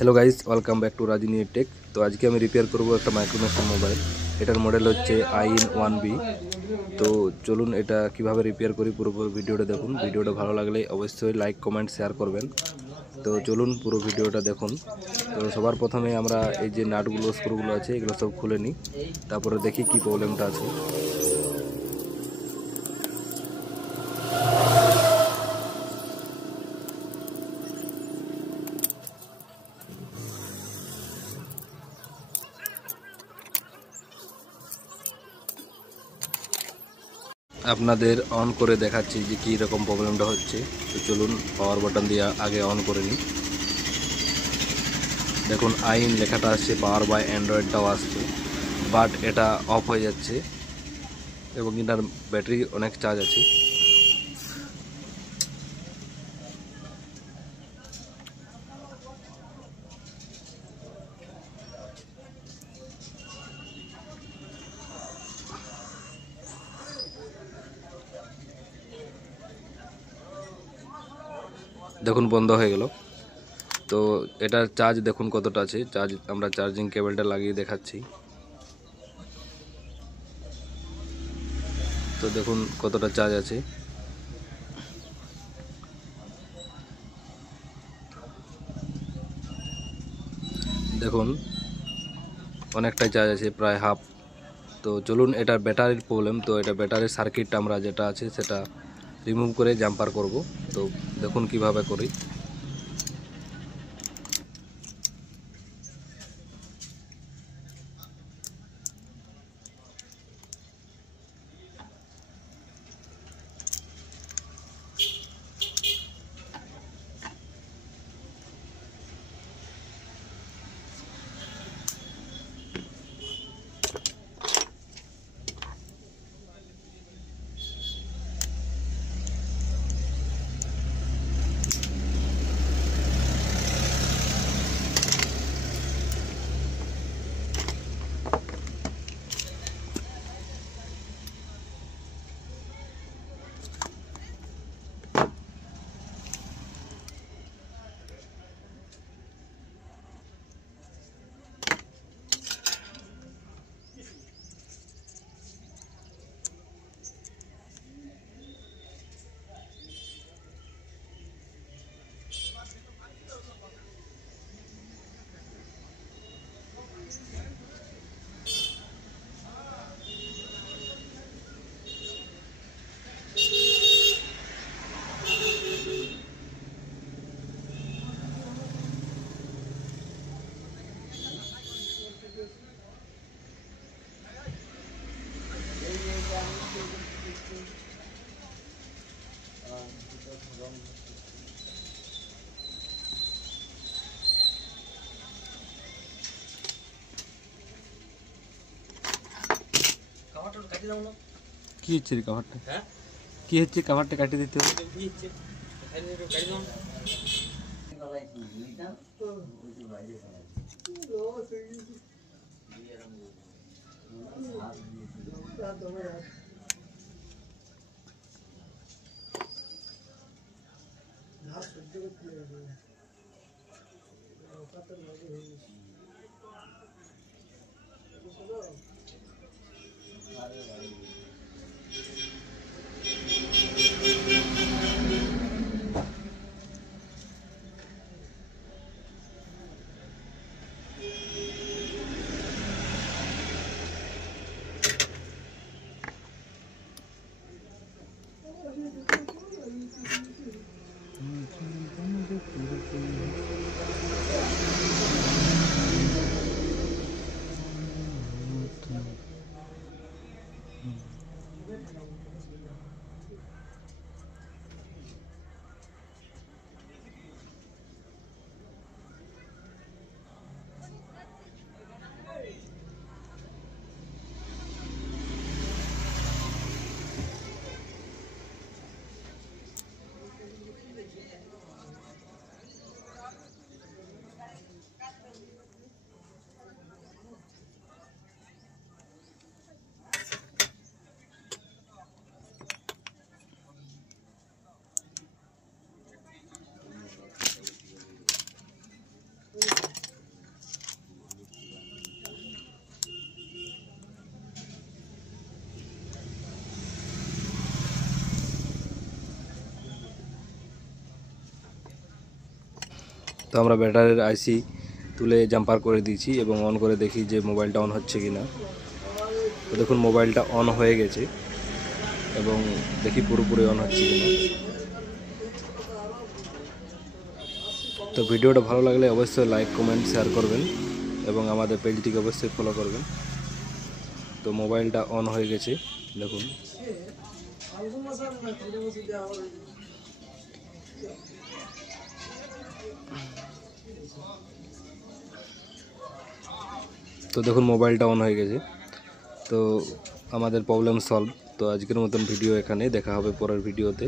Hello guys welcome back to Rajni tech. तो आज के আমি রিপেয়ার করব একটা মাইক্রোম্যাক্স মোবাইল। এটার মডেল হচ্ছে i1b। তো চলুন এটা কিভাবে রিপেয়ার করি পুরো ভিডিওটা দেখুন। ভিডিওটা ভালো লাগলে অবশ্যই লাইক কমেন্ট শেয়ার করবেন। তো চলুন পুরো ভিডিওটা দেখুন। তো সবার প্রথমে আমরা এই যে নাটগুলো স্ক্রুগুলো আছে এগুলো সব খুলে নিই, তারপরে দেখি কি প্রবলেমটা আছে। আপনাদের অন করে দেখাচ্ছি যে কী রকম প্রবলেমটা হচ্ছে। তো চলুন পাওয়ার বাটন দিয়ে আগে অন করে নিই। দেখুন আইন লেখাটা আসছে, পাওয়ার বাই অ্যান্ড্রয়েডটাও আসছে, বাট এটা অফ হয়ে যাচ্ছে এবং এটার ব্যাটারি অনেক চার্জ আছে। দেখুন বন্ধ হয়ে গেল। তো এটার চার্জ দেখুন কতটা আছে। চার্জ আমরা চার্জিং কেবলটা লাগিয়ে দেখাচ্ছি। তো দেখুন কতটা চার্জ আছে। দেখুন অনেকটাই চার্জ আছে, প্রায় হাফ। তো চলুন এটার ব্যাটারির প্রবলেম। তো এটা ব্যাটারির সার্কিটটা আমরা যেটা আছে সেটা রিমুভ করে জাম্পার করব। তো দেখুন কিভাবে করি। কি হচ্ছে কভারটা? হ্যাঁ কি হচ্ছে? কভারটা কাটি দিতে হবে। কি হচ্ছে? কাটি দাও। তো আমরা ব্যাটারির আইসি তুলে জাম্পার করে দিয়েছি এবং অন করে দেখি যে মোবাইলটা অন হচ্ছে কি না। তো দেখুন মোবাইলটা অন হয়ে গেছে এবং দেখি পুরোপুরি অন হচ্ছে কি না। তো ভিডিওটা ভালো লাগলে অবশ্যই লাইক কমেন্ট শেয়ার করবেন এবং আমাদের পেজটিকে অবশ্যই ফলো করবেন। তো মোবাইলটা অন হয়ে গেছে দেখুন। তো দেখুন মোবাইলটা অন হয়ে গেছে। তো আমাদের প্রবলেম সলভ। তো আজকের মতন ভিডিও এখানে, দেখা হবে পরের ভিডিওতে।